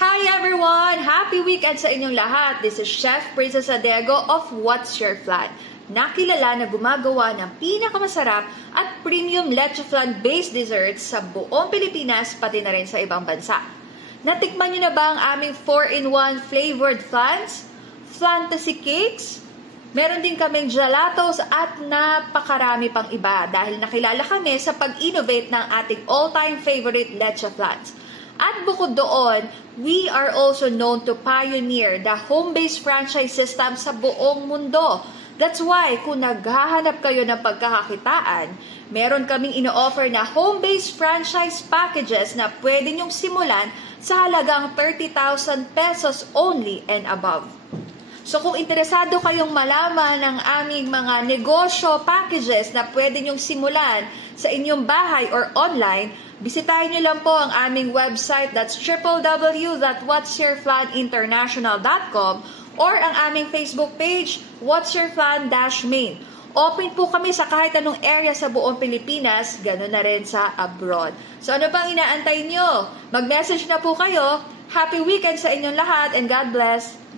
Hi everyone! Happy weekend sa inyong lahat! This is Chef Princess Adego of What's Your Flan. Nakilala na gumagawa ng pinakamasarap at premium leche flan-based desserts sa buong Pilipinas pati na rin sa ibang bansa. Natikman niyo na ba ang aming 4-in-1 flavored flans? Fantasy cakes? Meron din kaming gelatos at napakarami pang iba dahil nakilala kami sa pag-innovate ng ating all-time favorite leche flans. At bukod doon, we are also known to pioneer the home-based franchise system sa buong mundo. That's why, kung naghahanap kayo ng pagkakakitaan, meron kaming ino-offer na home-based franchise packages na pwede nyong simulan sa halagang 30,000 pesos only and above. So kung interesado kayong malaman ng aming mga negosyo packages na pwede nyong simulan sa inyong bahay or online, bisitahin nyo lang po ang aming website, that's www.whatsyourflaninternational.com or ang aming Facebook page, What's Your Flan-Main. Open po kami sa kahit anong area sa buong Pilipinas, gano'n na rin sa abroad. So ano bang inaantay nyo? Mag-message na po kayo. Happy weekend sa inyong lahat and God bless!